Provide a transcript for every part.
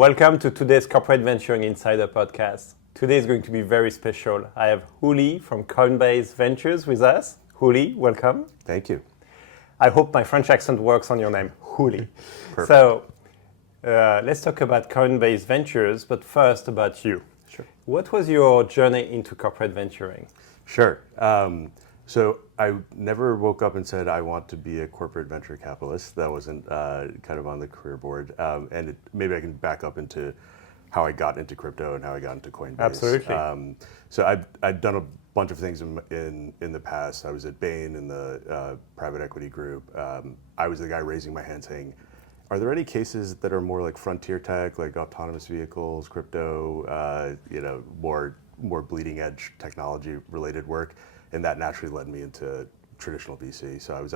Welcome to today's Corporate Venturing Insider podcast. Today is going to be very special. I have Hoolie from Coinbase Ventures with us. Hoolie, welcome. Thank you. I hope my French accent works on your name, Hoolie. Perfect. So let's talk about Coinbase Ventures, but first about you. Sure. What was your journey into corporate venturing? Sure. So I never woke up and said I want to be a corporate venture capitalist. That wasn't kind of on the career board. Maybe I can back up into how I got into crypto and how I got into Coinbase. Absolutely. So I've done a bunch of things in the past. I was at Bain in the private equity group. I was the guy raising my hand saying, are there any cases that are more like frontier tech, like autonomous vehicles, crypto, more bleeding edge technology related work? And that naturally led me into traditional VC. So I was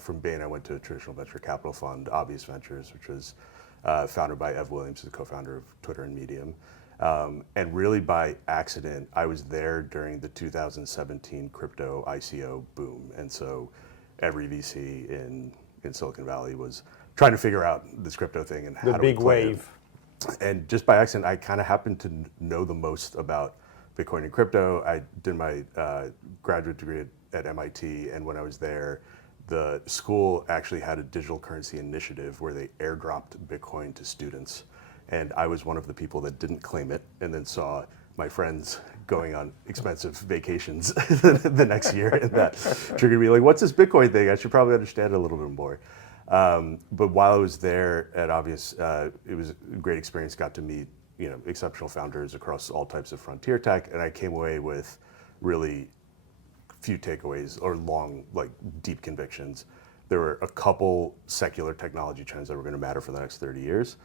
from Bain, I went to a traditional venture capital fund, Obvious Ventures, which was founded by Ev Williams, the co-founder of Twitter and Medium. And really by accident, I was there during the 2017 crypto ICO boom. And so every VC in Silicon Valley was trying to figure out this crypto thing and how to play it. The big wave. And just by accident, I kind of happened to know the most about Bitcoin and crypto. I did my graduate degree at MIT, and when I was there, the school actually had a digital currency initiative where they airdropped Bitcoin to students. And I was one of the people that didn't claim it and then saw my friends going on expensive vacations the next year. And that triggered me like, what's this Bitcoin thing? I should probably understand it a little bit more. But while I was there at Obvious, it was a great experience, got to meet exceptional founders across all types of frontier tech, and I came away with really few takeaways or deep convictions. There were a couple secular technology trends that were going to matter for the next 30 years.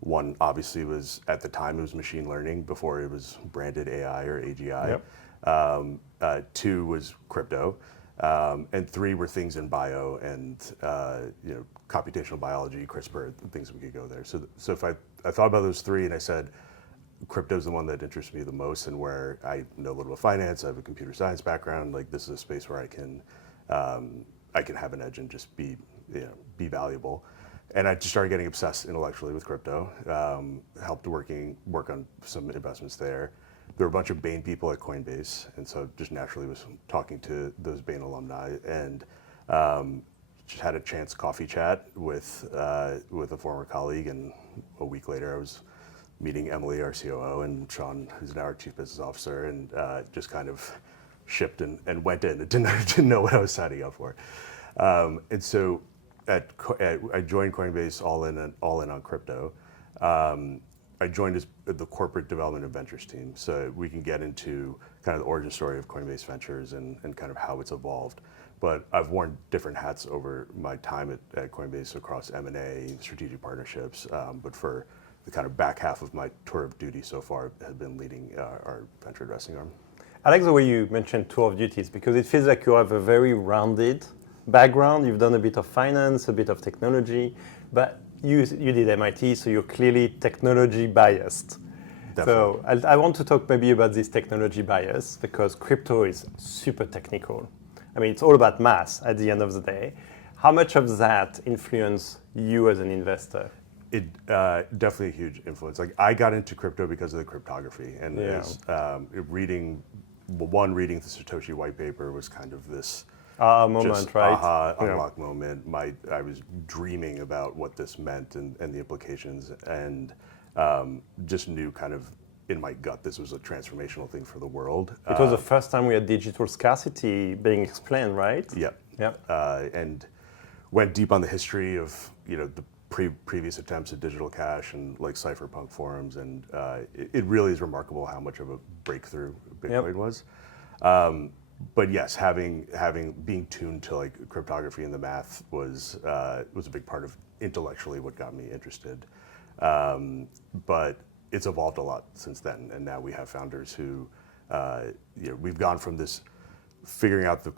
One obviously was, at the time, it was machine learning before it was branded AI or AGI. Yep. Two was crypto, and three were things in bio and computational biology, CRISPR, things we could go there. So if I thought about those three and I said, crypto's the one that interests me the most and where I know a little bit of finance, I have a computer science background, like this is a space where I can have an edge and just be valuable. And I just started getting obsessed intellectually with crypto, helped work on some investments there. There were a bunch of Bain people at Coinbase, and so just naturally was talking to those Bain alumni, and just had a chance coffee chat with a former colleague, and a week later I was meeting Emily, our COO, and Sean, who's now our Chief Business Officer, and just kind of shipped and went in. Didn't know what I was signing up for. And so I joined Coinbase all in on crypto. I joined the corporate development and ventures team, so we can get into kind of the origin story of Coinbase Ventures and kind of how it's evolved. But I've worn different hats over my time at Coinbase across M&A, strategic partnerships, but for the kind of back half of my tour of duty so far have been leading our venture investing arm. I like the way you mentioned tour of duties because it feels like you have a very rounded background. You've done a bit of finance, a bit of technology, but you did MIT, so you're clearly technology biased. Definitely. So I want to talk maybe about this technology bias because crypto is super technical. I mean, it's all about math at the end of the day. How much of that influenced you as an investor? It definitely a huge influence. Like I got into crypto because of the cryptography, and reading the Satoshi white paper was kind of this moment, right? Unlock moment. I was dreaming about what this meant and the implications, and just knew kind of in my gut this was a transformational thing for the world. It was the first time we had digital scarcity being explained, right? Yep. And went deep on the history of the previous attempts at digital cash and like cypherpunk forums, and it really is remarkable how much of a breakthrough Bitcoin was. But yes, being tuned to like cryptography and the math was a big part of intellectually what got me interested. But it's evolved a lot since then, and now we have founders who we've gone from this figuring out the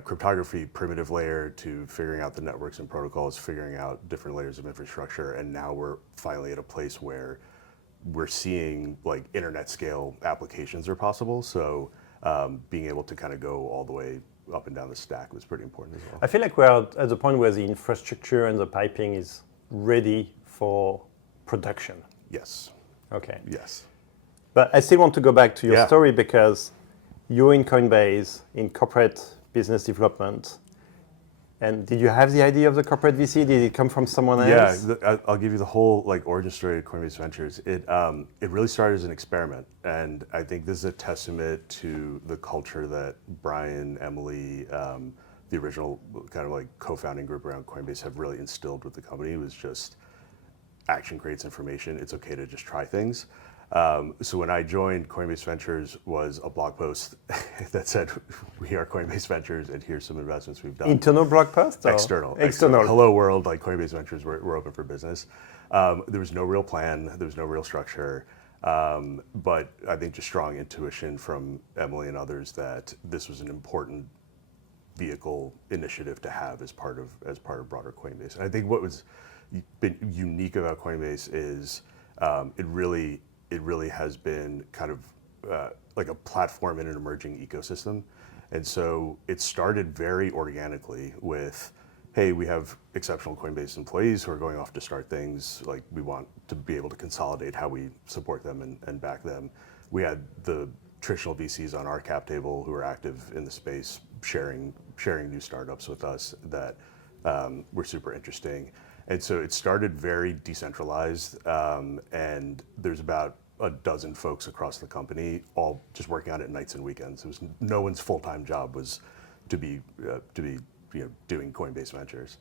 cryptography primitive layer to figuring out the networks and protocols, figuring out different layers of infrastructure, and now we're finally at a place where we're seeing like internet scale applications are possible. So being able to kind of go all the way up and down the stack was pretty important as well. I feel like we're at the point where the infrastructure and the piping is ready for production. Yes. Okay. Yes. But I still want to go back to your Yeah. story because you're in Coinbase in corporate business development. And did you have the idea of the corporate VC? Did it come from someone else? Yeah, I'll give you the whole like origin story of Coinbase Ventures. It really started as an experiment, and I think this is a testament to the culture that Brian, Emily, the original kind of like co-founding group around Coinbase have really instilled with the company. It was just action creates information. It's okay to just try things. So when I joined, Coinbase Ventures was a blog post that said, "We are Coinbase Ventures, and here's some investments we've done." Internal blog post? Or? External. Hello world, like Coinbase Ventures, we're open for business. There was no real plan. There was no real structure. But I think just strong intuition from Emily and others that this was an important vehicle initiative to have as part of broader Coinbase. And I think what was been unique about Coinbase is it really has been kind of like a platform in an emerging ecosystem. And so it started very organically with, hey, we have exceptional Coinbase employees who are going off to start things. Like we want to be able to consolidate how we support them and back them. We had the traditional VCs on our cap table who are active in the space, sharing new startups with us that were super interesting. And so it started very decentralized, and there's about a dozen folks across the company, all just working on it nights and weekends. It was no one's full-time job was to be doing Coinbase Ventures,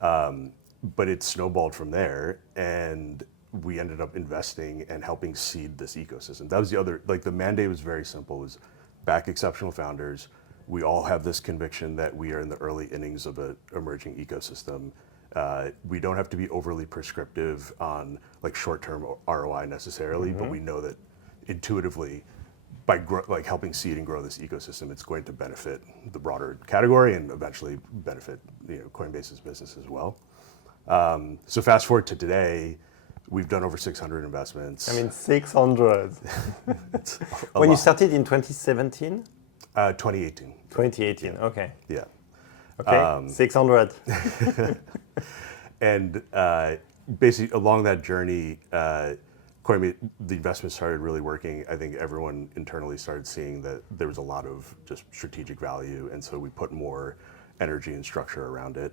but it snowballed from there, and we ended up investing and helping seed this ecosystem. That was the other, like the mandate was very simple: was back exceptional founders. We all have this conviction that we are in the early innings of an emerging ecosystem. We don't have to be overly prescriptive on like short-term ROI necessarily, but we know that intuitively, by helping seed and grow this ecosystem, it's going to benefit the broader category and eventually benefit Coinbase's business as well. So fast forward to today, we've done over 600 investments. I mean, 600. It's when you started in 2017? 2018. 2018, okay. Yeah. Okay, 600. And basically along that journey, Coinbase, the investment started really working. I think everyone internally started seeing that there was a lot of just strategic value, and so we put more energy and structure around it.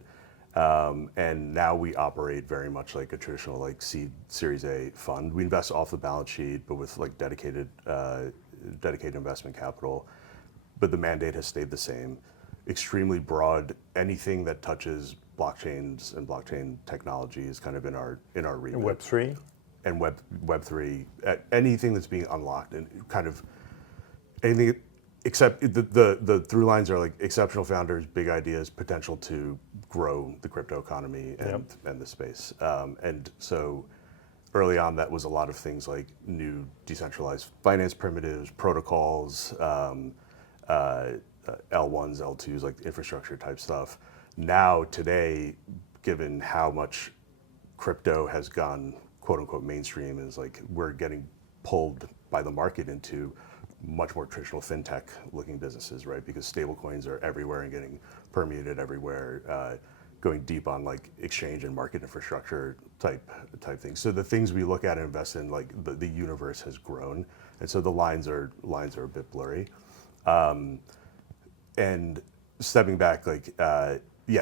And now we operate very much like a traditional like seed Series A fund. We invest off the balance sheet, but with like dedicated investment capital. But the mandate has stayed the same. Extremely broad. Anything that touches blockchains and blockchain technology is kind of in our remit. Web3? And Web3, anything that's being unlocked, and kind of anything except the through lines are like exceptional founders, big ideas, potential to grow the crypto economy and the space. And so early on, that was a lot of things like new decentralized finance primitives, protocols, L1s, L2s, like infrastructure type stuff. Now, today, given how much crypto has gone quote unquote mainstream, is like we're getting pulled by the market into much more traditional fintech looking businesses, right? Because stablecoins are everywhere and getting permeated everywhere, going deep on like exchange and market infrastructure type things. So the things we look at and invest in, like the universe has grown, and so the lines are a bit blurry. And stepping back, like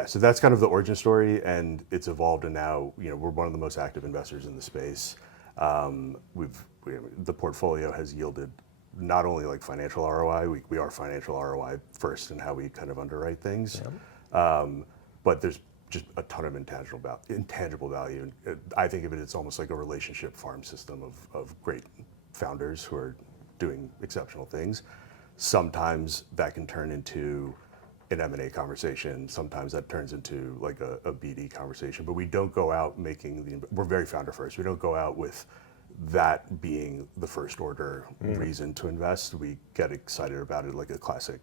so that's kind of the origin story, and it's evolved, and now we're one of the most active investors in the space. The portfolio has yielded not only like financial ROI, we are financial ROI first in how we kind of underwrite things, but there's just a ton of intangible value. And I think of it as almost like a relationship farm system of great founders who are doing exceptional things. Sometimes that can turn into an M&A conversation. Sometimes that turns into like a BD conversation. But we don't go out we're very founder first. We don't go out with that being the first order reason to invest. We get excited about it like a classic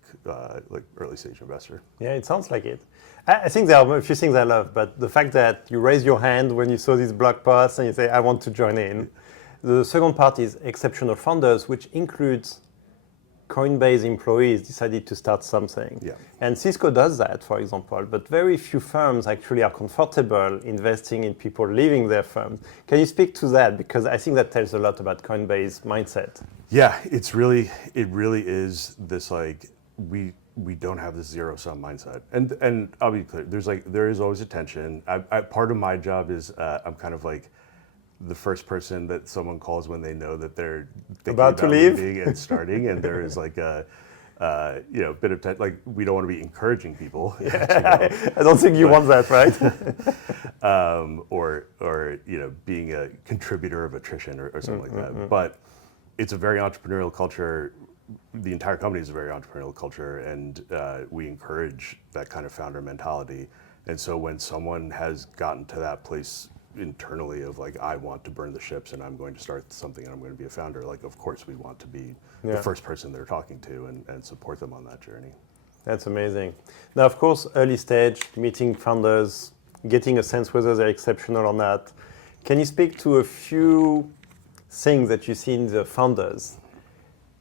like early stage investor. Yeah, it sounds like it. I think there are a few things I love, but the fact that you raise your hand when you saw this blog post and you say, I want to join in. The second part is exceptional founders, which includes Coinbase employees decided to start something. Yeah. And Cisco does that, for example, but very few firms actually are comfortable investing in people leaving their firms. Can you speak to that? Because I think that tells a lot about Coinbase mindset. Yeah, it really is this like we don't have this zero sum mindset, and I'll be clear. There is always a tension. Part of my job is I'm kind of like the first person that someone calls when they know that they're thinking About to leave leaving and starting, and there is like a bit of like we don't want to be encouraging people. Yeah, I don't think you want that, right? Or being a contributor of attrition or something like that. But it's a very entrepreneurial culture. The entire company is a very entrepreneurial culture, and we encourage that kind of founder mentality. And so when someone has gotten to that place internally of like, I want to burn the ships and I'm going to start something and I'm going to be a founder, like of course we want to be the first person they're talking to and support them on that journey. That's amazing. Now, of course, early stage, meeting founders, getting a sense whether they're exceptional or not. Can you speak to a few things that you see in the founders?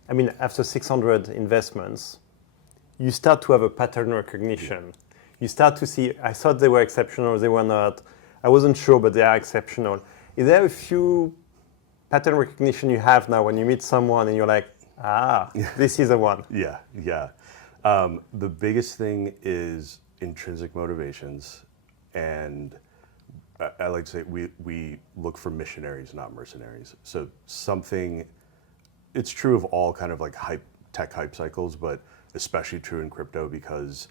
I mean, after 600 investments, you start to have a pattern recognition. You start to see, I thought they were exceptional, they were not. I wasn't sure, but they are exceptional. Is there a few pattern recognition you have now when you meet someone and you're like, this is the one? Yeah. The biggest thing is intrinsic motivations, and I like to say we look for missionaries, not mercenaries. So it's true of all kind of like tech hype cycles, but especially true in crypto because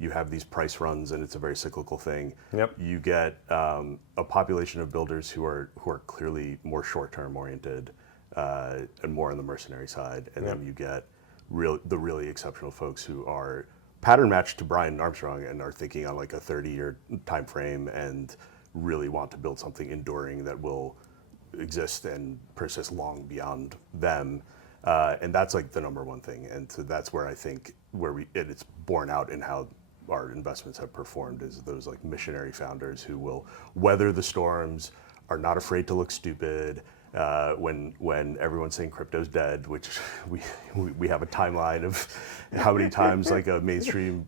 you have these price runs and it's a very cyclical thing. Yep. You get a population of builders who are clearly more short-term oriented and more on the mercenary side, and then you get the really exceptional folks who are pattern matched to Brian Armstrong and are thinking on like a 30-year time frame and really want to build something enduring that will exist and persist long beyond them. And that's like the number one thing. And so that's where I think it's borne out in how our investments have performed is those like missionary founders who will weather the storms, are not afraid to look stupid, when everyone's saying crypto's dead, which we have a timeline of how many times like a mainstream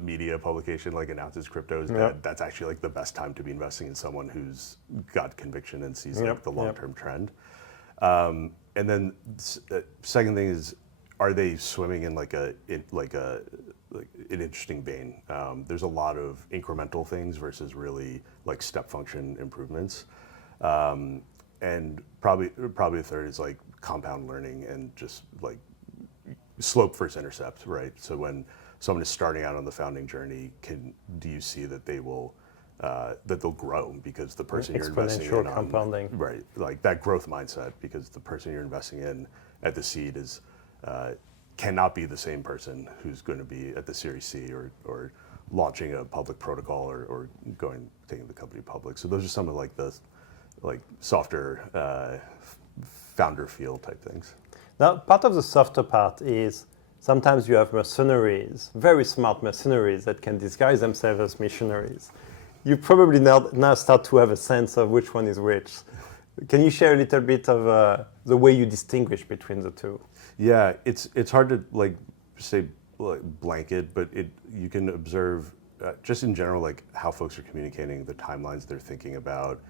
media publication like announces crypto is dead. That's actually like the best time to be investing in someone who's got conviction and sees like the long-term trend. And then second thing is, are they swimming in like an interesting vein? There's a lot of incremental things versus really like step function improvements. And probably the third is like compound learning and just like slope versus intercept, right? So when someone is starting out on the founding journey, do you see that they will that they'll grow because the person you're investing in exponential compounding, right? Like that growth mindset, because the person you're investing in at the seed is cannot be the same person who's going to be at the Series C or launching a public protocol or taking the company public. So those are some of like the softer founder feel type things. Now, part of the softer part is sometimes you have mercenaries, very smart mercenaries that can disguise themselves as missionaries. You probably now start to have a sense of which one is which. Can you share a little bit of the way you distinguish between the two? Yeah, it's hard to like say like blanket, but you can observe just in general like how folks are communicating, the timelines they're thinking about,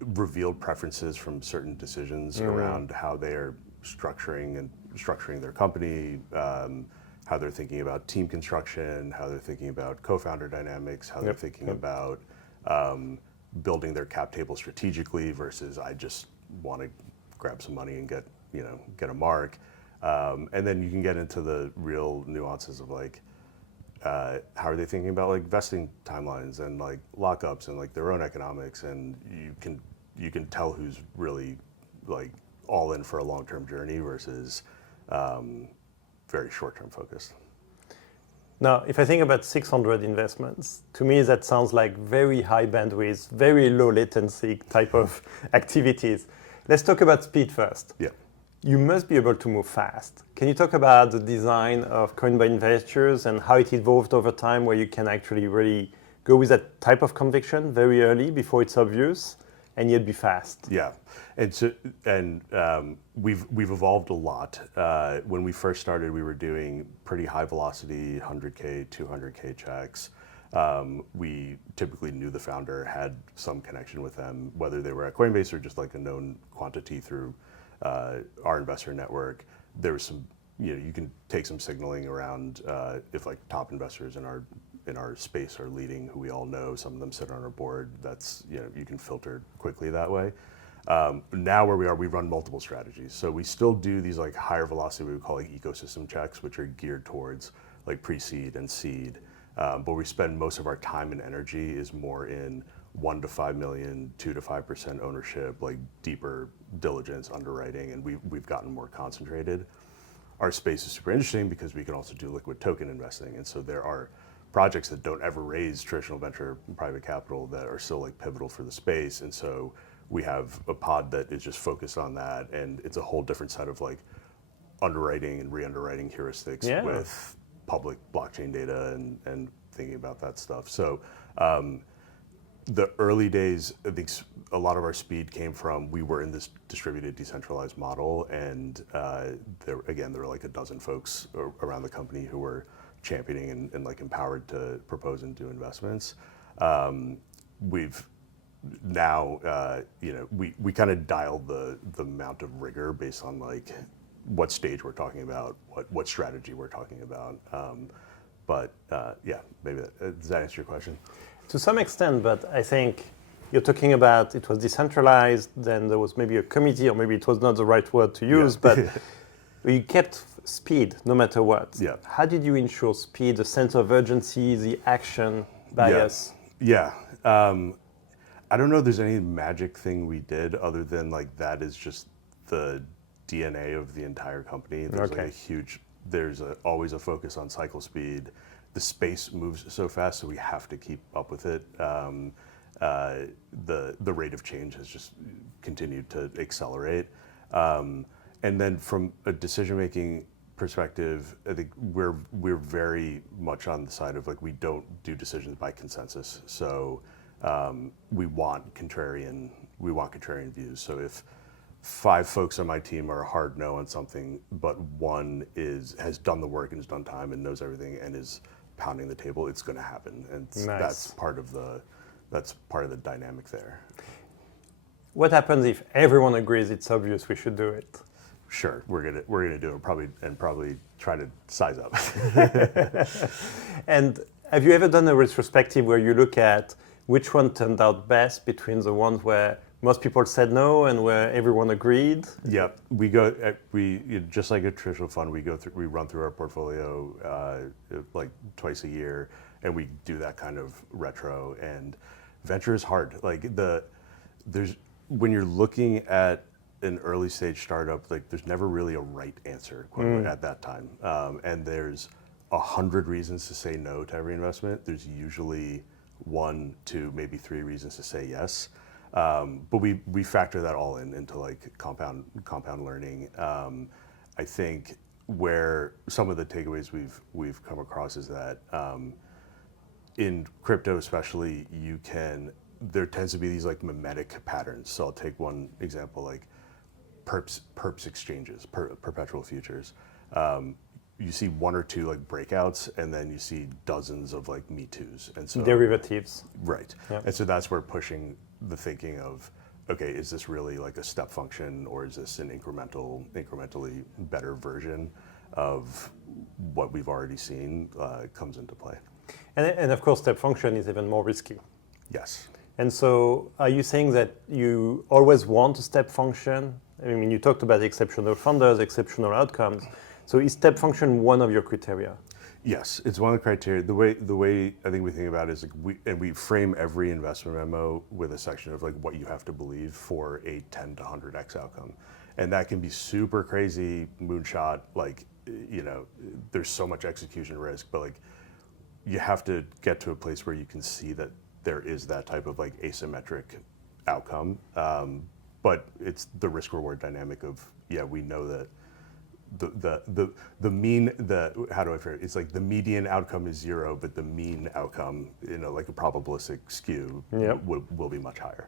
revealed preferences from certain decisions around how they are structuring their company, how they're thinking about team construction, how they're thinking about co-founder dynamics, how they're thinking about building their cap table strategically versus I just want to grab some money and get a mark. And then you can get into the real nuances of like how are they thinking about like vesting timelines and like lockups and like their own economics, and you can tell who's really like all in for a long-term journey versus very short-term focused. Now, if I think about 600 investments, to me that sounds like very high bandwidth, very low latency type of activities. Let's talk about speed first. Yeah. You must be able to move fast. Can you talk about the design of Coinbase Ventures and how it evolved over time, where you can actually really go with that type of conviction very early before it's obvious, and yet be fast. Yeah, we've evolved a lot. When we first started, we were doing pretty high velocity, 100K, 200K checks. We typically knew the founder, had some connection with them, whether they were at Coinbase or just like a known quantity through our investor network. There was some, you can take some signaling around if like top investors in our space are leading, who we all know. Some of them sit on our board. That's, you can filter quickly that way. Now where we are, we run multiple strategies. So we still do these like higher velocity, we would call like ecosystem checks, which are geared towards like pre-seed and seed. But we spend most of our time and energy is more in 1 to 5 million, 2 to 5% ownership, like deeper diligence underwriting, and we've gotten more concentrated. Our space is super interesting because we can also do liquid token investing, and so there are projects that don't ever raise traditional venture private capital that are still like pivotal for the space, and so we have a pod that is just focused on that, and it's a whole different set of like underwriting and re-underwriting heuristics with public blockchain data and thinking about that stuff. So the early days, I think a lot of our speed came from, we were in this distributed, decentralized model, and there were like a dozen folks around the company who were championing and like empowered to propose and do investments. We've now, we kind of dialed the amount of rigor based on like what stage we're talking about, what strategy we're talking about. Maybe does that answer your question? To some extent, but I think you're talking about it was decentralized, then there was maybe a committee, or maybe it was not the right word to use, but you kept speed no matter what. Yeah. How did you ensure speed, the sense of urgency, the action bias? Yeah. I don't know if there's any magic thing we did other than like that is just the DNA of the entire company. There's always a focus on cycle speed. The space moves so fast, so we have to keep up with it. The rate of change has just continued to accelerate. And then from a decision-making perspective, I think we're very much on the side of like, we don't do decisions by consensus. So we want contrarian views. So if 5 folks on my team are a hard no on something, but one has done the work and has done time and knows everything and is pounding the table, it's going to happen, and that's part of the dynamic there. What happens if everyone agrees it's obvious we should do it? Sure, we're gonna do it probably try to size up. And have you ever done a retrospective where you look at which one turned out best between the ones where most people said no and where everyone agreed? Yep, just like a traditional fund, we run through our portfolio like twice a year, and we do that kind of retro. And venture is hard. Like when you're looking at an early stage startup, like there's never really a right answer at that time, and there's 100 reasons to say no to every investment. There's usually 1, 2, maybe 3 reasons to say yes. But we factor that all into like compound learning. I think where some of the takeaways we've come across is that in crypto especially, there tends to be these like mimetic patterns. So I'll take one example, like perps exchanges, perpetual futures. You see 1 or 2 like breakouts, and then you see dozens of like Me Too's, and so derivatives. Right, yep. And so that's where pushing the thinking of, okay, is this really like a step function, or is this an incrementally better version of what we've already seen comes into play. And of course, step function is even more risky. Yes. And so are you saying that you always want a step function? I mean, you talked about exceptional funders, exceptional outcomes. So is step function one of your criteria? Yes, it's one of the criteria. The way I think we think about it is like we frame every investment memo with a section of like what you have to believe for a 10 to 100x outcome, and that can be super crazy moonshot. Like there's so much execution risk, but like you have to get to a place where you can see that there is that type of like asymmetric outcome. But it's the risk reward dynamic of we know that. The mean, how do I phrase it? It's like the median outcome is 0, but the mean outcome, like a probabilistic skew, will be much higher.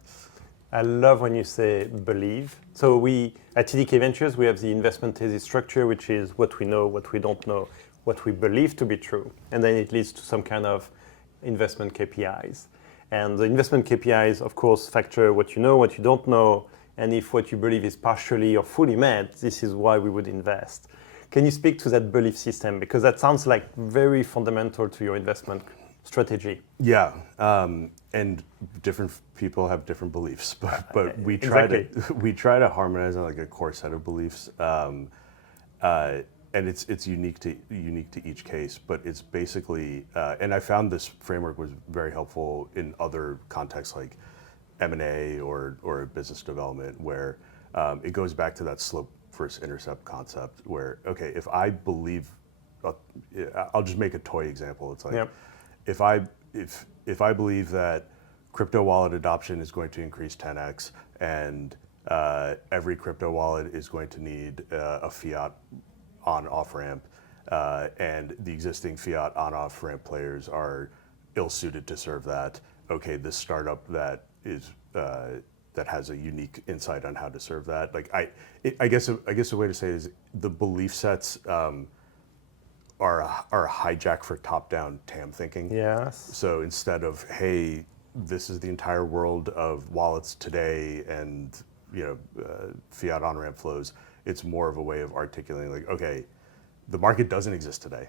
I love when you say believe. So we, at TDK Ventures, we have the investment thesis structure, which is what we know, what we don't know, what we believe to be true. And then it leads to some kind of investment KPIs. And the investment KPIs, of course, factor what you know, what you don't know, and if what you believe is partially or fully met, this is why we would invest. Can you speak to that belief system? Because that sounds like very fundamental to your investment strategy. Yeah, and different people have different beliefs, but we try to harmonize on like a core set of beliefs, and it's unique to each case. But it's basically, and I found this framework was very helpful in other contexts like M&A or business development, where it goes back to that slope versus intercept concept. Where okay, if I believe, I'll just make a toy example. It's like. Yep. If I believe that crypto wallet adoption is going to increase 10x and every crypto wallet is going to need a fiat on-off ramp and the existing fiat on-off ramp players are ill-suited to serve that, okay, this startup that is that has a unique insight on how to serve that. Like I guess the way to say it is the belief sets. Are a hijack for top-down TAM thinking. Yes. So instead of, hey, this is the entire world of wallets today and fiat on-ramp flows, it's more of a way of articulating like, okay, the market doesn't exist today,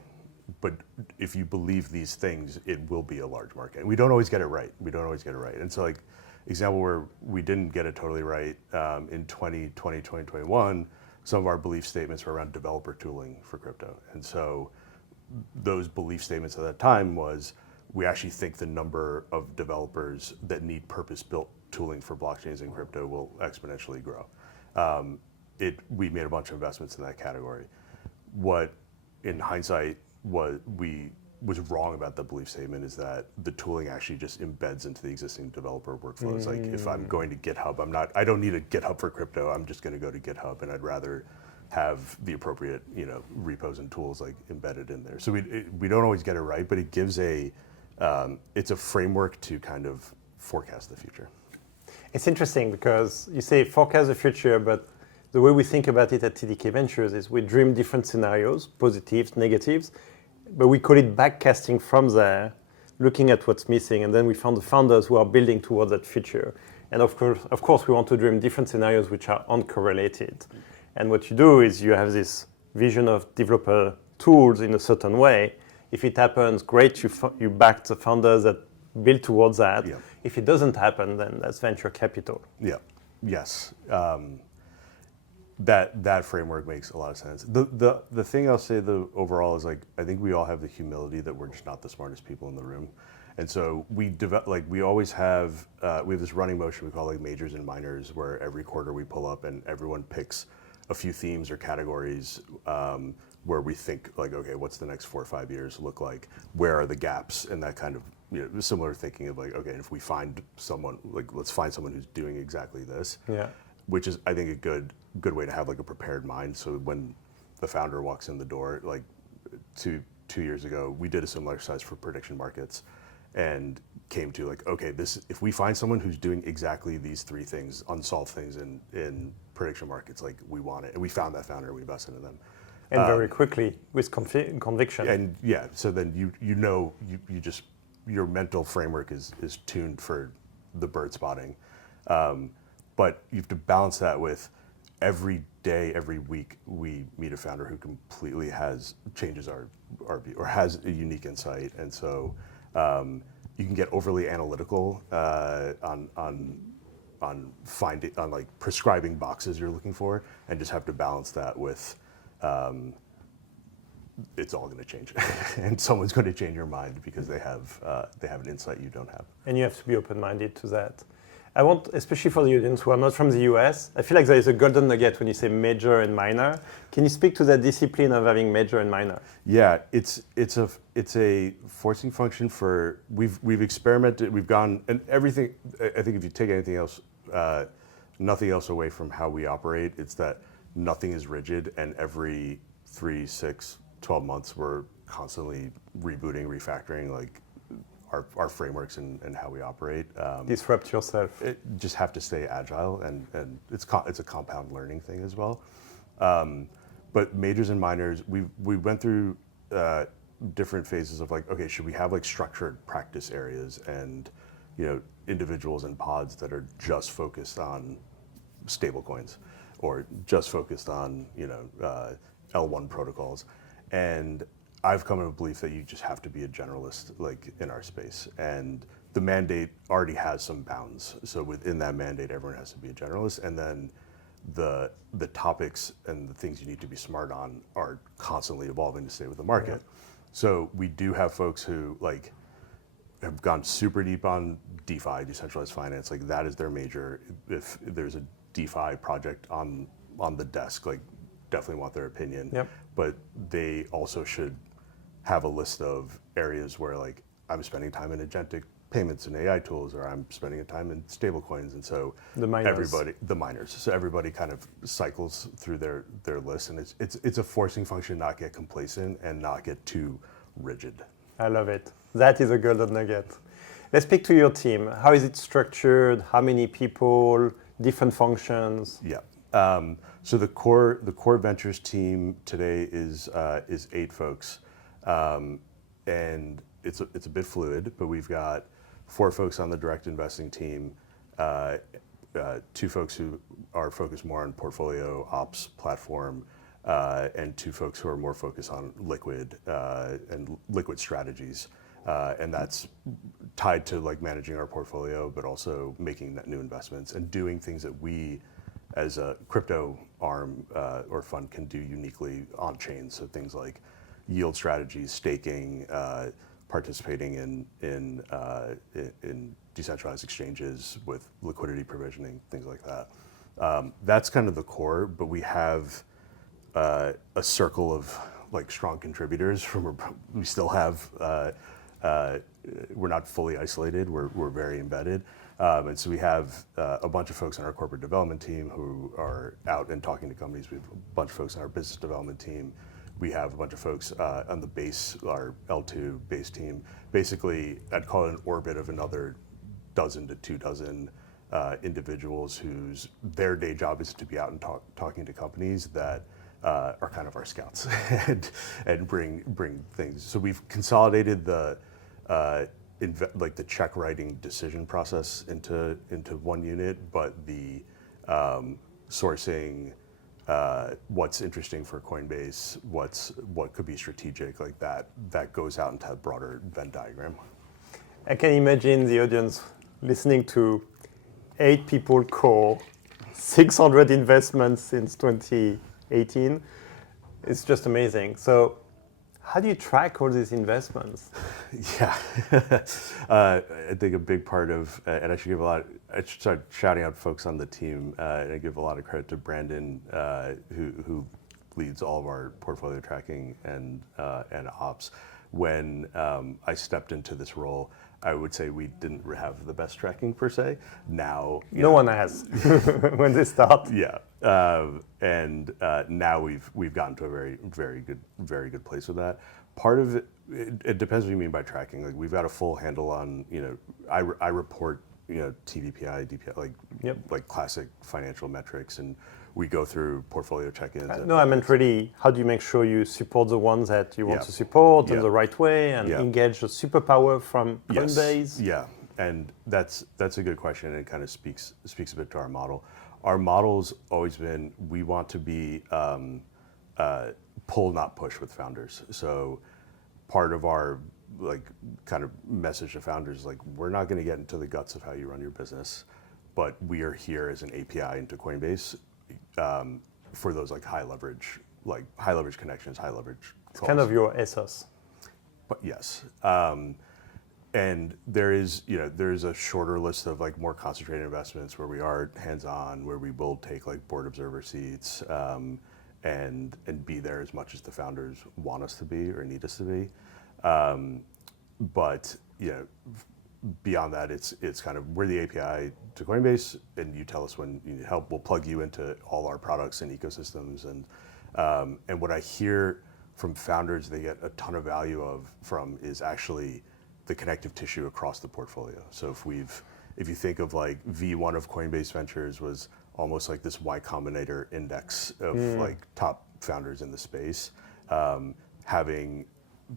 but if you believe these things, it will be a large market. And we don't always get it right. And so like, example where we didn't get it totally right in 2020, 2021, some of our belief statements were around developer tooling for crypto. And so those belief statements at that time was, we actually think the number of developers that need purpose-built tooling for blockchains and crypto will exponentially grow. We made a bunch of investments in that category. What, in hindsight, was wrong about the belief statement is that the tooling actually just embeds into the existing developer workflows. Like if I'm going to GitHub, I don't need a GitHub for crypto. I'm just going to go to GitHub, and I'd rather have the appropriate repos and tools like embedded in there. So we don't always get it right, but it gives it's a framework to kind of forecast the future. It's interesting because you say forecast the future, but the way we think about it at TDK Ventures is we dream different scenarios, positives, negatives, but we call it backcasting from there, looking at what's missing, and then we found the founders who are building towards that future. And of course, we want to dream different scenarios which are uncorrelated. And what you do is you have this vision of developer tools in a certain way. If it happens, great, you back the founders that build towards that. Yeah. If it doesn't happen, then that's venture capital. Yeah. Yes. That framework makes a lot of sense. The thing I'll say overall is like, I think we all have the humility that we're just not the smartest people in the room. And so we always have this running motion we call like majors and minors, where every quarter we pull up and everyone picks a few themes or categories where we think like, okay, what's the next 4 or 5 years look like? Where are the gaps? And that kind of similar thinking of like, okay, if we find someone, like let's find someone who's doing exactly this. Yeah. Which is, I think, a good way to have like a prepared mind. So when the founder walks in the door, like two years ago, we did a similar exercise for prediction markets, and came to like, okay, if we find someone who's doing exactly these 3 things, unsolved things in prediction markets, like we want it, and we found that founder, we invested in them, and very quickly with conviction. And yeah, so then you just your mental framework is tuned for the bird spotting. But you have to balance that with every day, every week, we meet a founder who completely changes our view or has a unique insight. And so you can get overly analytical on like prescribing boxes you're looking for, and just have to balance that with it's all going to change, and someone's going to change your mind because they have an insight you don't have. And you have to be open-minded to that. I want, especially for the audience who are not from the US, I feel like there is a golden nugget when you say major and minor. Can you speak to that discipline of having major and minor? Yeah, it's a forcing function for, we've experimented, we've gone, and everything, I think if you take anything else, nothing else away from how we operate, it's that nothing is rigid, and every 3, 6, 12 months we're constantly rebooting, refactoring, like our frameworks and how we operate. Disrupt yourself. Just have to stay agile, and it's a compound learning thing as well. But majors and minors, we went through different phases of like, okay, should we have like structured practice areas and individuals and pods that are just focused on stablecoins or just focused on L1 protocols. And I've come to a belief that you just have to be a generalist like in our space, and the mandate already has some bounds. So within that mandate, everyone has to be a generalist, and then the topics and the things you need to be smart on are constantly evolving to stay with the market. Yeah. So we do have folks who like have gone super deep on DeFi, decentralized finance, like that is their major. If there's a DeFi project on the desk, like definitely want their opinion. Yep. But they also should have a list of areas where like I'm spending time in agentic payments and AI tools, or I'm spending time in stablecoins, and so the miners. So everybody kind of cycles through their list, and it's a forcing function, not get complacent and not get too rigid. I love it. That is a golden nugget. Let's speak to your team. How is it structured? How many people? Different functions? Yeah. So the core ventures team today is 8 folks, and it's a bit fluid. But we've got 4 folks on the direct investing team, 2 folks who are focused more on portfolio ops platform, and 2 folks who are more focused on liquid and liquid strategies. And that's tied to like managing our portfolio, but also making new investments and doing things that we, as a crypto arm or fund, can do uniquely on chain. So things like yield strategies, staking, participating in decentralized exchanges with liquidity provisioning, things like that. That's kind of the core, but we have a circle of like strong contributors. We still have. We're not fully isolated. We're very embedded, and so we have a bunch of folks on our corporate development team who are out and talking to companies. We have a bunch of folks on our business development team. We have a bunch of folks on the base, our L2 base team. Basically, I'd call it an orbit of another dozen to 2 dozen individuals whose their day job is to be out and talking to companies that are kind of our scouts and bring things. So we've consolidated the like the check writing decision process into one unit, but the sourcing, what's interesting for Coinbase, what could be strategic, like that goes out into a broader Venn diagram. I can imagine the audience listening to 8 people core, 600 investments since 2018. It's just amazing. So how do you track all these investments? Yeah, I think a big part of, and I should start shouting out folks on the team, and I give a lot of credit to Brandon, who leads all of our portfolio tracking and ops. When I stepped into this role, I would say we didn't have the best tracking per se. Now, no one has when they start. Yeah, and now we've gotten to a very good place with that. Part of it depends what you mean by tracking. Like we've got a full handle on I report TVPI, DPI, like classic financial metrics, and we go through portfolio check-ins. No, I meant really, how do you make sure you support the ones that you want to support in the right way and engage the superpower from Coinbase? Yeah, and that's a good question, and it kind of speaks a bit to our model. Our model's always been, we want to be pull, not push with founders. So part of our like kind of message to founders is like, we're not going to get into the guts of how you run your business, but we are here as an API into Coinbase for those like high leverage connections, high leverage calls. It's kind of your ethos. But yes, and there is a shorter list of like more concentrated investments where we are hands-on, where we will take like board observer seats and be there as much as the founders want us to be or need us to be. But beyond that, it's kind of, we're the API to Coinbase, and you tell us when you need help. We'll plug you into all our products and ecosystems. And what I hear from founders they get a ton of value from is actually the connective tissue across the portfolio. So if you think of like V1 of Coinbase Ventures was almost like this Y Combinator index of like top founders in the space, having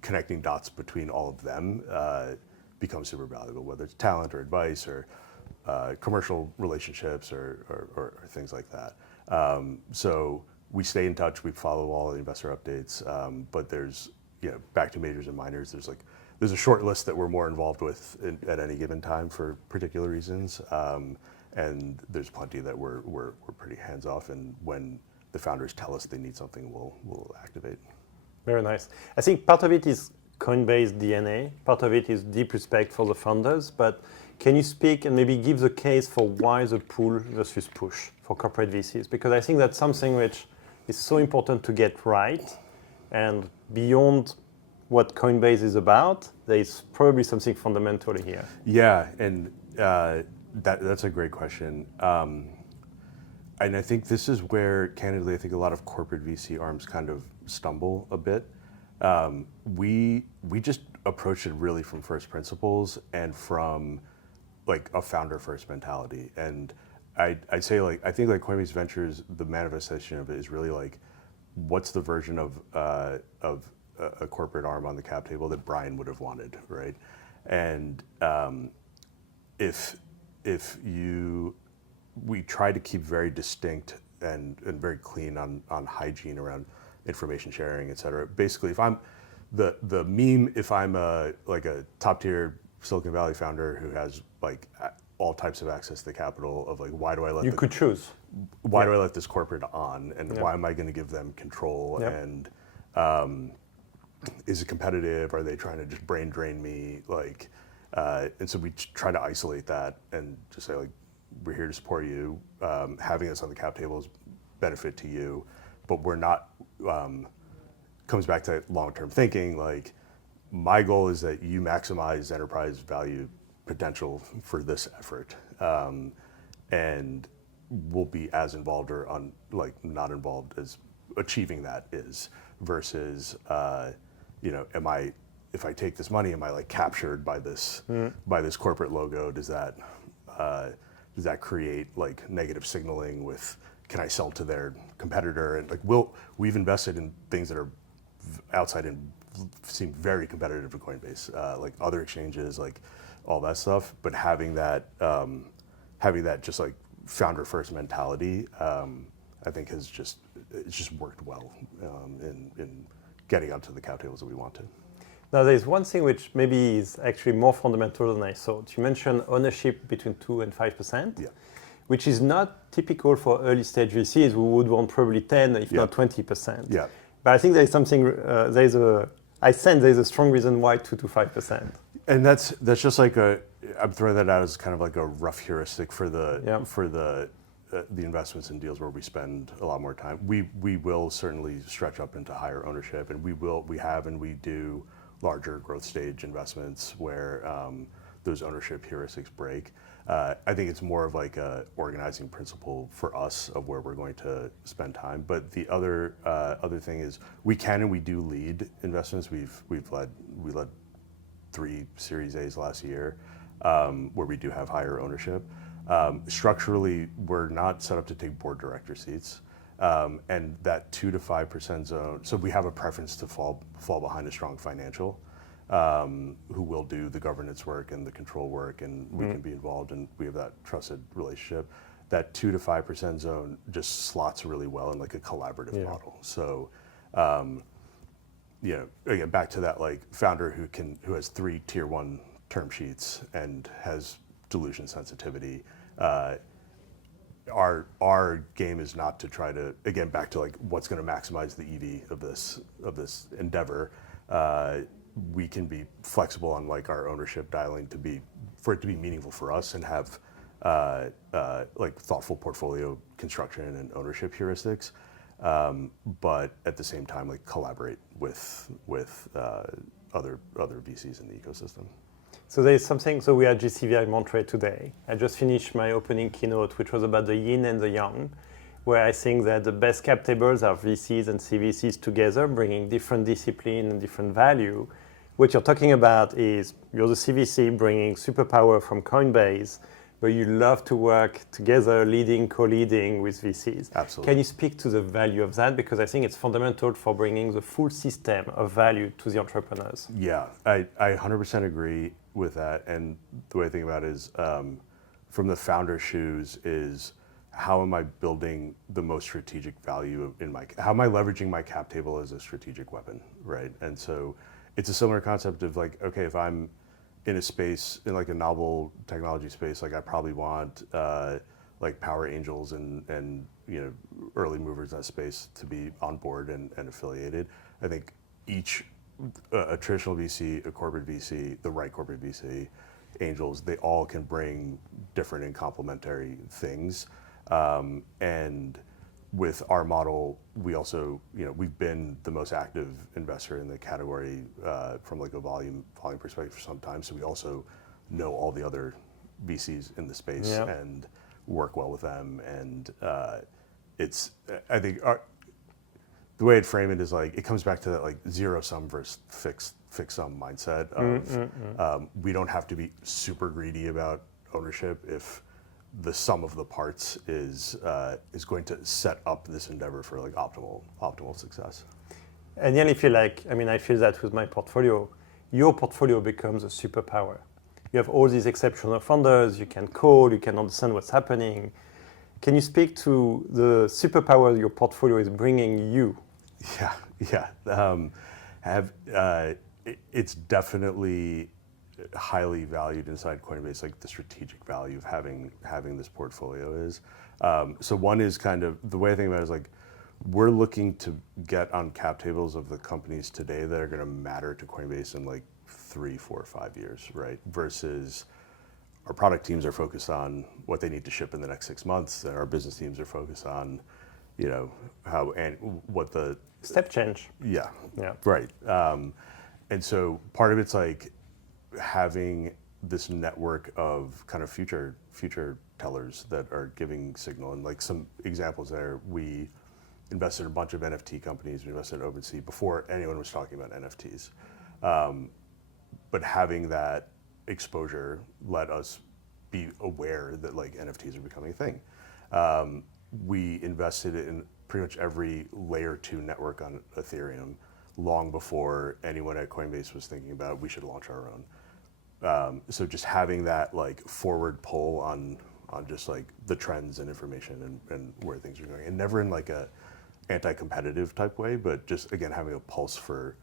connecting dots between all of them becomes super valuable, whether it's talent or advice or commercial relationships or things like that. So we stay in touch, we follow all the investor updates, but there's, back to majors and minors, there's a short list that we're more involved with at any given time for particular reasons. And there's plenty that we're pretty hands off, and when the founders tell us they need something, we'll activate. Very nice. I think part of it is Coinbase DNA, part of it is deep respect for the founders, but can you speak and maybe give the case for why the pull versus push for corporate VCs? Because I think that's something which is so important to get right, and beyond what Coinbase is about, there is probably something fundamental here. Yeah, and that's a great question. And I think this is where, candidly, I think a lot of corporate VC arms kind of stumble a bit. We just approached it really from first principles and from like a founder first mentality. And I'd say I think Coinbase Ventures, the manifestation of it is really like, what's the version of a corporate arm on the cap table that Brian would have wanted, right? And we try to keep very distinct and very clean on hygiene around information sharing, et cetera. Basically, if I'm the meme, if I'm a top tier Silicon Valley founder who has like all types of access to capital, of like, why do I let you could choose? Why do I let this corporate on, and why am I going to give them control? And is it competitive? Are they trying to just brain drain me? And so we try to isolate that and just say, like, we're here to support you. Having us on the cap table is benefit to you, but we're not. Comes back to long-term thinking. Like, my goal is that you maximize enterprise value potential for this effort, and we'll be as involved or not involved as achieving that is. Versus, if I take this money, am I like captured by this corporate logo? Does that create like negative signaling with, can I sell to their competitor? And like, we've invested in things that are outside and seem very competitive to Coinbase, like other exchanges, like all that stuff. But having that just like founder first mentality, I think it's just worked well in getting onto the cap tables that we want to. Now, there's one thing which maybe is actually more fundamental than I thought. You mentioned ownership between 2 and 5%, which is not typical for early stage VCs who would want probably 10, if not 20%. Yeah. But I think there is something, I sense there's a strong reason why 2 to 5%. And that's just like I'm throwing that out as kind of like a rough heuristic for the investments and deals where we spend a lot more time. We will certainly stretch up into higher ownership, and we do larger growth stage investments where those ownership heuristics break. I think it's more of like a organizing principle for us of where we're going to spend time. But the other thing is we can and we do lead investments. We led 3 Series A's last year where we do have higher ownership. Structurally, we're not set up to take board director seats. And that 2 to 5% zone, so we have a preference to fall behind a strong financial who will do the governance work and the control work, and we can be involved, and we have that trusted relationship. That 2 to 5% zone just slots really well in like a collaborative model. So, again, back to that like founder who has 3 tier 1 term sheets and has dilution sensitivity. Our game is not to try to, again, back to like what's going to maximize the EV of this endeavor. We can be flexible on like our ownership dialing for it to be meaningful for us and have like thoughtful portfolio construction and ownership heuristics, but at the same time like collaborate with other VCs in the ecosystem. So there is something, so we are GCVI Monterey today. I just finished my opening keynote, which was about the yin and the yang, where I think that the best cap tables are VCs and CVCs together, bringing different discipline and different value. what you're talking about is you're the CVC bringing superpower from Coinbase, but you love to work together, leading, co-leading with VCs. Absolutely. Can you speak to the value of that? Because I think it's fundamental for bringing the full system of value to the entrepreneurs. Yeah, I 100% agree with that. And the way I think about it is, from the founder's shoes, is how am I building the most strategic value how am I leveraging my cap table as a strategic weapon, right? And so it's a similar concept of like, okay, if I'm in a space, in like a novel technology space, like I probably want like power angels and early movers in that space to be on board and affiliated. I think each a traditional VC, a corporate VC, the right corporate VC, angels, they all can bring different and complementary things. And with our model, we also, we've been the most active investor in the category from like a volume perspective for some time. So we also know all the other VCs in the space and work well with them. And I think the way I'd frame it is like, it comes back to that like zero sum versus fixed sum mindset of we don't have to be super greedy about ownership if the sum of the parts is going to set up this endeavor for like optimal success. And then if you like, I feel that with my portfolio, your portfolio becomes a superpower. You have all these exceptional founders, you can code, you can understand what's happening. Can you speak to the superpower your portfolio is bringing you? Yeah. It's definitely highly valued inside Coinbase, like the strategic value of having this portfolio is. So one is kind of, the way I think about it is like, we're looking to get on cap tables of the companies today that are going to matter to Coinbase in like 3, 4, 5 years, right? Versus our product teams are focused on what they need to ship in the next 6 months, and our business teams are focused on, how and what the step change. Yeah. Right. And so part of it's like having this network of kind of future tellers that are giving signal, and like some examples there, we invested in a bunch of NFT companies. We invested in OpenSea before anyone was talking about NFTs. But having that exposure let us be aware that like NFTs are becoming a thing. We invested in pretty much every layer 2 network on Ethereum long before anyone at Coinbase was thinking about we should launch our own. So just having that like forward pull on just like the trends and information and where things are going, and never in like a anti-competitive type way, but just again having a pulse for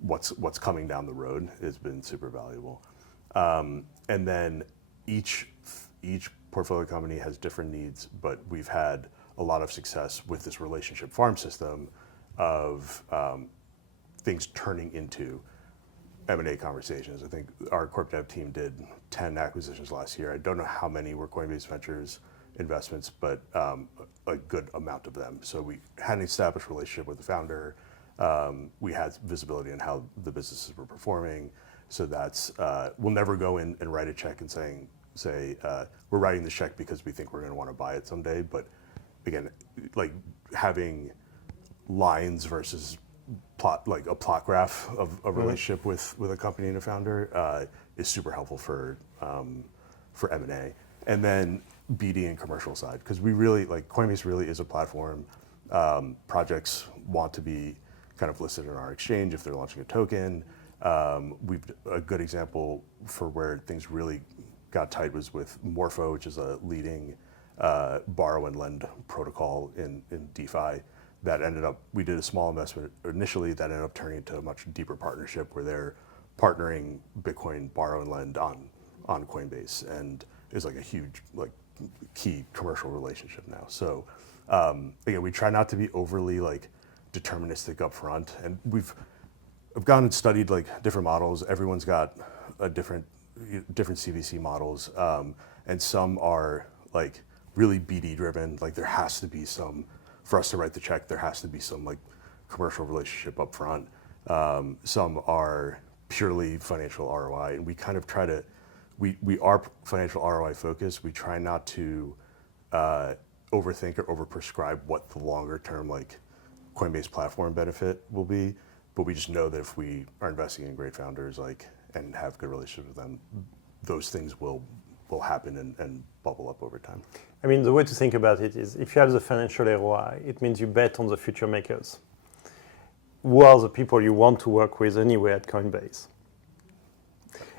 what's coming down the road has been super valuable. And then each portfolio company has different needs, but we've had a lot of success with this relationship farm system of things turning into M&A conversations. I think our corp dev team did 10 acquisitions last year. I don't know how many were Coinbase Ventures investments, but a good amount of them. So we had an established relationship with the founder. We had visibility on how the businesses were performing. So that's, we'll never go in and write a check and say we're writing the check because we think we're going to want to buy it someday. But again, like having lines versus plot, like a plot graph of a relationship with a company and a founder is super helpful for M&A. And then BD and commercial side, because we really, like Coinbase really is a platform. Projects want to be kind of listed in our exchange if they're launching a token. A good example for where things really got tight was with Morpho, which is a leading borrow and lend protocol in DeFi. That ended up, we did a small investment initially that ended up turning into a much deeper partnership where they're partnering Bitcoin borrow and lend on Coinbase, and is like a huge like key commercial relationship now. So again, we try not to be overly like deterministic up front, and I've gone and studied like different models. Everyone's got a different CVC models, and some are like really BD driven. Like there has to be some, for us to write the check, there has to be some like commercial relationship up front. Some are purely financial ROI, and we kind of try to, we are financial ROI focused. We try not to overthink or overprescribe what the longer term like Coinbase platform benefit will be. but we just know that if we are investing in great founders, like, and have good relationships with them, those things will happen and bubble up over time. I mean, the way to think about it is if you have the financial ROI, it means you bet on the future makers. Who are the people you want to work with anyway at Coinbase?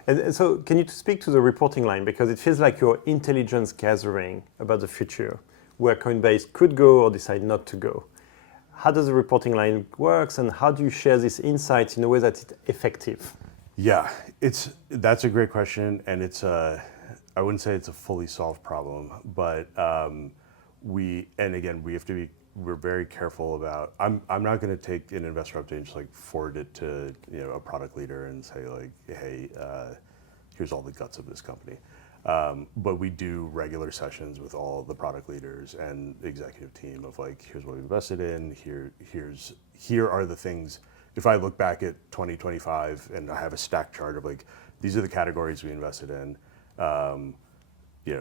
And so can you speak to the reporting line? Because it feels like you're intelligence gathering about the future, where Coinbase could go or decide not to go. How does the reporting line work, and how do you share these insights in a way that it's effective? Yeah, that's a great question, and I wouldn't say it's a fully solved problem, but we're very careful about. I'm not going to take an investor update and just like forward it to a product leader and say like, hey, here's all the guts of this company. But we do regular sessions with all the product leaders and the executive team of like, here's what we invested in. Here are the things. If I look back at 2025 and I have a stack chart of like, these are the categories we invested in.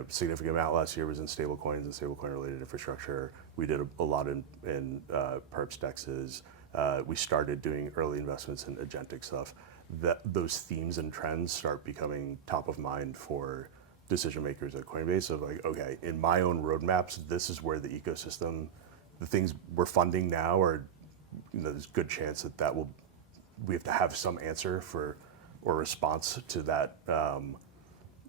Significant amount last year was in stablecoins and stablecoin related infrastructure. We did a lot in perps dexes. We started doing early investments in agentic stuff. Those themes and trends start becoming top of mind for decision makers at Coinbase of like, okay, in my own roadmaps, this is where the ecosystem, the things we're funding now are, there's a good chance that we have to have some answer for or response to that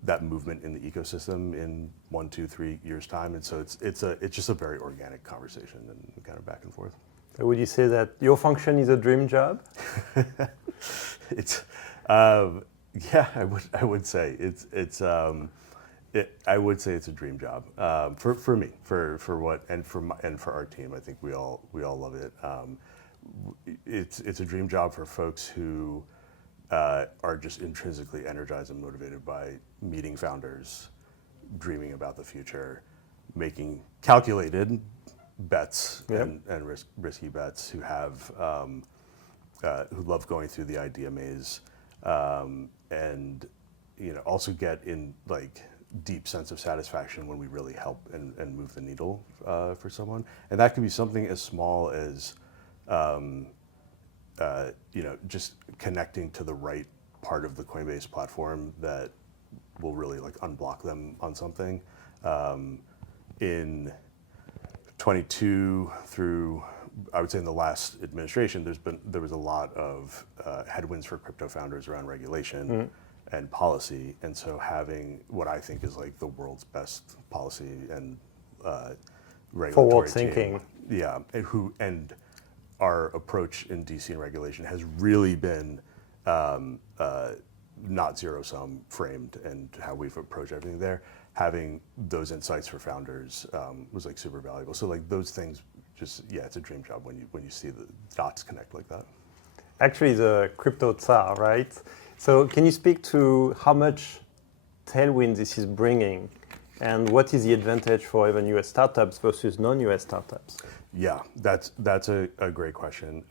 that movement in the ecosystem in 1, 2, 3 years time. And so it's just a very organic conversation and kind of back and forth. So would you say that your function is a dream job? Yeah, I would say I would say it's a dream job for me, for what and for our team. I think we all love it. It's a dream job for folks who are just intrinsically energized and motivated by meeting founders, dreaming about the future, making calculated bets and risky bets, who have who love going through the idea maze, and also get in like deep sense of satisfaction when we really help and move the needle for someone. And that can be something as small as just connecting to the right part of the Coinbase platform that will really like unblock them on something. In 22 through, I would say in the last administration, there was a lot of headwinds for crypto founders around regulation and policy, and so having what I think is like the world's best policy and regulatory forward team, thinking, and our approach in DC and regulation has really been not zero sum framed, and how we've approached everything there. Having those insights for founders was like super valuable. So like those things, it's a dream job when you see the dots connect like that. Actually, the crypto tsar, right? So can you speak to how much tailwind this is bringing, and what is the advantage for even US startups versus non-US startups? Yeah, that's a great question.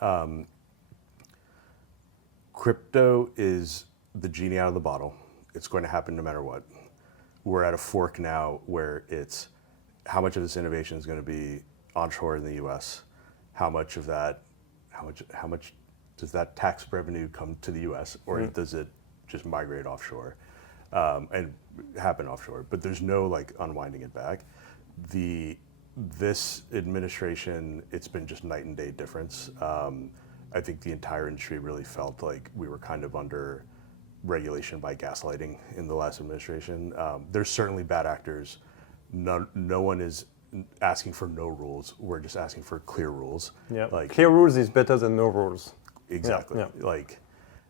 Crypto is the genie out of the bottle. It's going to happen no matter what. We're at a fork now where it's how much of this innovation is going to be onshore in the US, how much does that tax revenue come to the US, or does it just migrate offshore and happen offshore? But there's no like unwinding it back. This administration, it's been just night and day difference. I think the entire industry really felt like we were kind of under regulation by gaslighting in the last administration. There's certainly bad actors. No one is asking for no rules. We're just asking for clear rules. Yeah, like, clear rules is better than no rules. Exactly. Yeah. Like,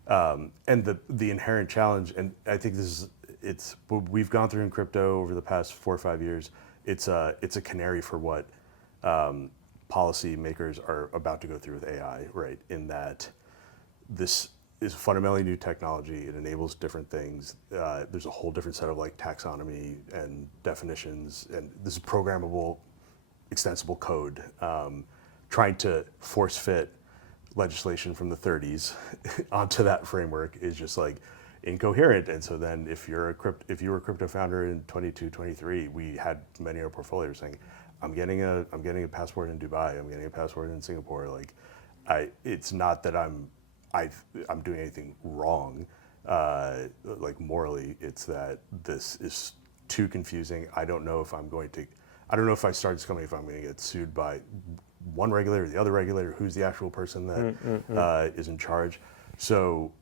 and the inherent challenge, and I think it's what we've gone through in crypto over the past 4 or 5 years. It's a canary for what policy makers are about to go through with AI, right? In that this is fundamentally new technology. It enables different things. There's a whole different set of like taxonomy and definitions, and this is programmable, extensible code. Trying to force fit legislation from the 30s onto that framework is just like incoherent. And so then if you were a crypto founder in 22, 23, we had many of our portfolios saying, I'm getting a passport in Dubai, I'm getting a passport in Singapore. Like, it's not that I'm I'm doing anything wrong. Like morally, it's that this is too confusing. I don't know if I start this company, if I'm going to get sued by one regulator, the other regulator, who's the actual person that is in charge. So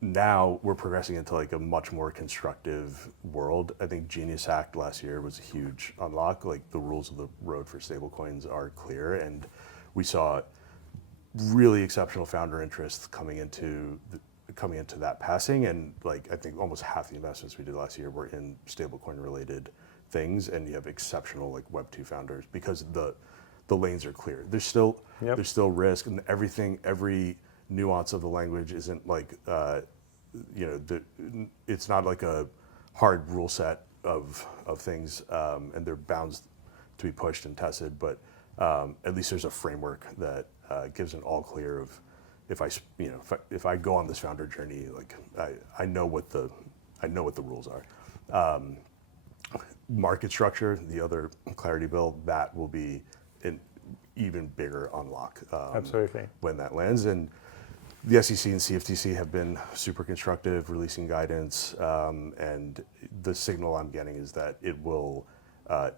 now we're progressing into like a much more constructive world. I think Genius Act last year was a huge unlock. Like the rules of the road for stablecoins are clear, and we saw really exceptional founder interest coming into that passing. And like I think almost half the investments we did last year were in stablecoin related things, and you have exceptional like Web2 founders because the lanes are clear. There's still risk, and every nuance of the language isn't like it's not like a hard rule set of things, and they're bound to be pushed and tested. But at least there's a framework that gives an all clear of if I go on this founder journey, like I know what the rules are. Market structure, the other clarity bill, that will be an even bigger unlock. Absolutely. When that lands. And the SEC and CFTC have been super constructive, releasing guidance, and the signal I'm getting is that it will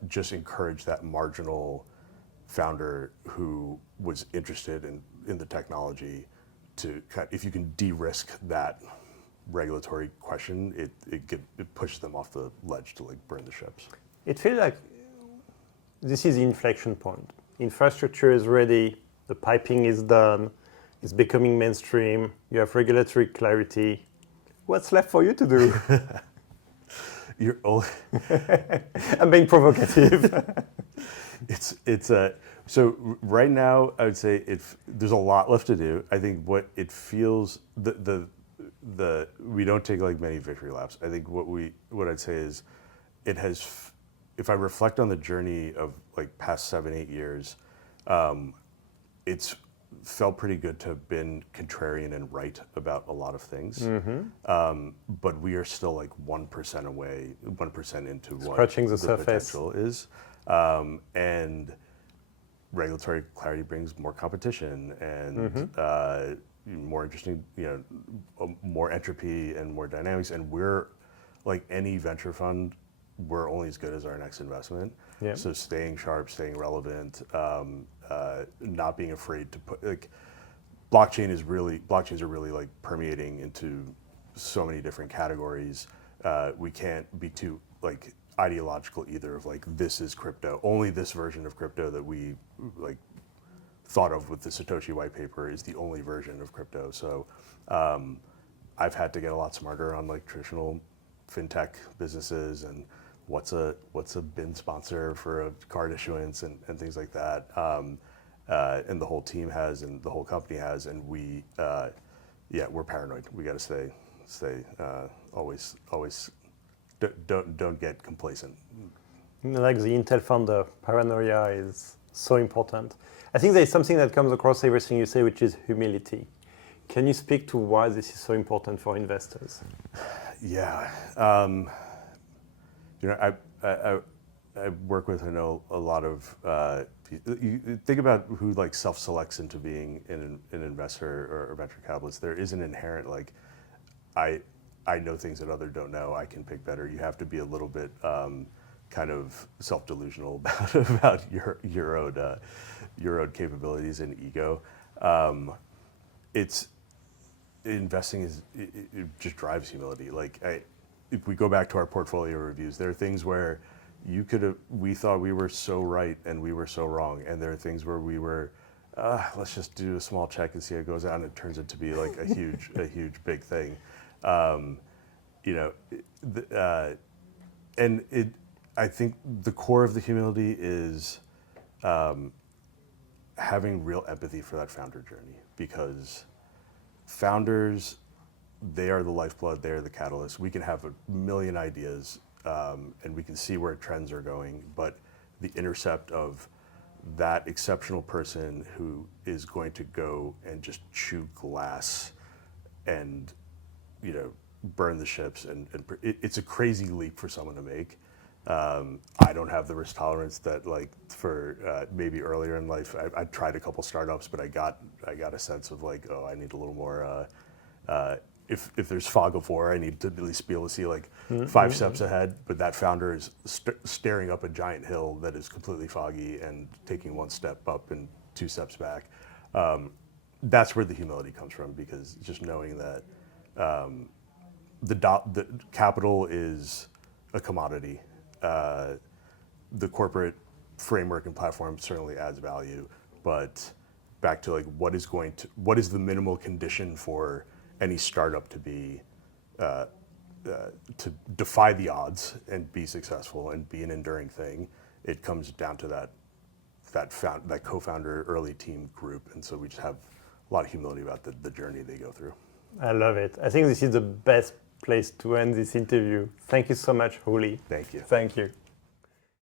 just encourage that marginal founder who was interested in the technology to, if you can de-risk that regulatory question, it pushes them off the ledge to like burn the ships. It feels like this is the inflection point. Infrastructure is ready, the piping is done, it's becoming mainstream, you have regulatory clarity. What's left for you to do? You're old. I'm being provocative. So right now I would say there's a lot left to do. I think what it feels we don't take like many victory laps. I think what I'd say is it has, if I reflect on the journey of like past 7-8 years, it's felt pretty good to have been contrarian and right about a lot of things. But we are still like 1% away, 1% into what Scratching the surface potential is. And regulatory clarity brings more competition and more interesting, more entropy and more dynamics. And we're like any venture fund, we're only as good as our next investment. Yeah. So staying sharp, staying relevant, not being afraid to put like blockchains are really like permeating into so many different categories. We can't be too like ideological either of like this is crypto, only this version of crypto that we like thought of with the Satoshi white paper is the only version of crypto. So I've had to get a lot smarter on like traditional fintech businesses and what's a BIN sponsor for a card issuance and things like that. And the whole team has, and the whole company has, and we're paranoid. We got to stay always don't get complacent. Like the Intel founder, paranoia is so important. I think there's something that comes across everything you say, which is humility. Can you speak to why this is so important for investors? Yeah. I work with, I know a lot of, you think about who like self-selects into being an investor or a venture capitalist. There is an inherent like, I know things that others don't know, I can pick better. You have to be a little bit kind of self-delusional about your own capabilities and ego. Investing it just drives humility. Like if we go back to our portfolio reviews, there are things where we thought we were so right and we were so wrong, and there are things where we were, let's just do a small check and see how it goes out, and it turns out to be like a huge big thing. I think the core of the humility is having real empathy for that founder journey, because founders, they are the lifeblood, they are the catalyst. We can have a million ideas and we can see where trends are going, but the intercept of that exceptional person who is going to go and just chew glass and burn the ships, and it's a crazy leap for someone to make. I don't have the risk tolerance that like for maybe earlier in life. I tried a couple startups, but I got a sense of like, oh, I need a little more. If there's fog of war, I need to at least be able to see like 5 steps ahead. But that founder is staring up a giant hill that is completely foggy and taking 1 step up and 2 steps back. That's where the humility comes from, because just knowing that the capital is a commodity. The corporate framework and platform certainly adds value, but back to like what is the minimal condition for any startup to be to defy the odds and be successful and be an enduring thing? It comes down to that co-founder early team group, and so we just have a lot of humility about the journey they go through. I love it. I think this is the best place to end this interview. Thank you so much, Hoolie. Thank you. Thank you.